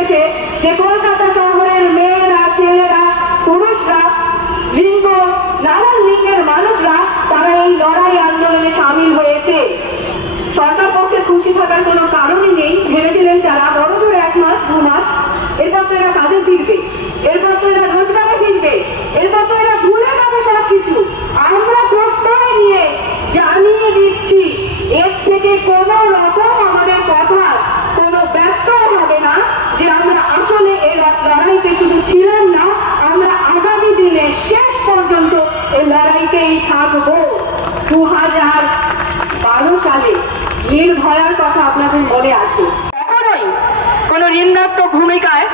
এসেছে যে কলকাতা শহরের মেয়েরা, ছেলেরা, পুরুষরা, লিঙ্গ, নানান লিঙ্গের মানুষরা, তারা এই লড়াই আন্দোলনে সামিল হয়েছে। সরকার পক্ষে খুশি থাকার কোনো কারণই নেই। ভেবেছিলেন তারা বড় জোর এক মাস, দু মাস। এরপর তো এরা কাজে ফিরবে এরপর তো এরা রোজগারে ফিরবে এরপর তো এরা ভুলে যাবে সব কিছু আমরা প্রত্যয় নিয়ে জানিয়ে দিচ্ছি, এর থেকে কোনো রকম আমাদের কথা কোনো ব্যত্যয় হবে না যে আমরা আসলে এই লড়াইতে শুধু ছিলাম না আমরা আগামী দিনে শেষ পর্যন্ত এই লড়াইতেই থাকব। দু হাজার বারো সালে নির্ভয়ার কথা আপনাদের মনে আছে। কখনোই কোনো ঋণাত্মক ভূমিকায়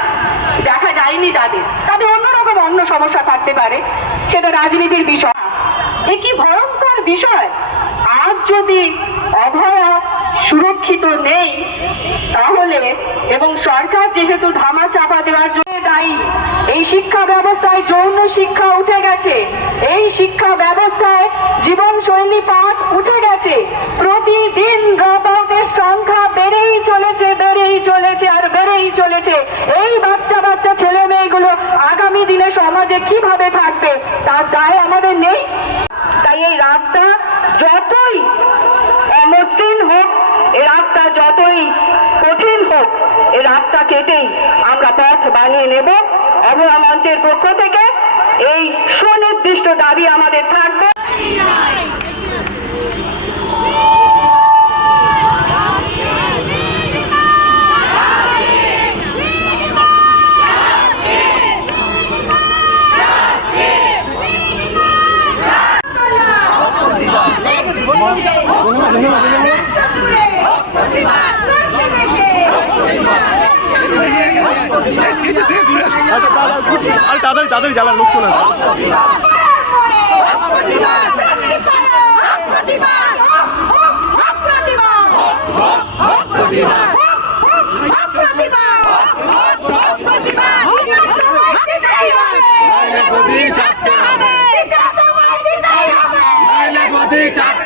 দেখা যায়নি তাদের। তাদের অন্যরকম অন্য সমস্যা থাকতে পারে, সেটা রাজনীতির বিষয়। এ কি ভয়ঙ্কর বিষয়? আজ যদি অভয়া সুরক্ষিত নেই, তাহলে এবং সরকার যেহেতু ধামা চাপা দেওয়ার জন্য শিক্ষা ব্যবস্থায় যৌন শিক্ষা উঠে গেছে। এই শিক্ষা ব্যবস্থায় জীবন শৈলী পাঠ উঠে গেছে। প্রতিদিন ড্রপ সংখ্যা বেড়েই চলেছে বেড়েই চলেছে আর বেড়েই চলেছে। এই বাচ্চা বাচ্চা ছেলে মেয়েগুলো আগামী দিনে সমাজে কীভাবে থাকবে, তার দায় আমাদের নেই। তাই এই রাস্তা যতই অমসৃণ হোক এই রাস্তা যতই কঠিন হোক এই রাস্তা কেটেই আমরা পথ বানিয়ে নেব। অভয়া মঞ্চের পক্ষ থেকে এই সুনির্দিষ্ট দাবি আমাদের থাকবে। আরে তাড়াতাড়ি তাড়াতাড়ি জ্বালান লোক চলে আসে Justice!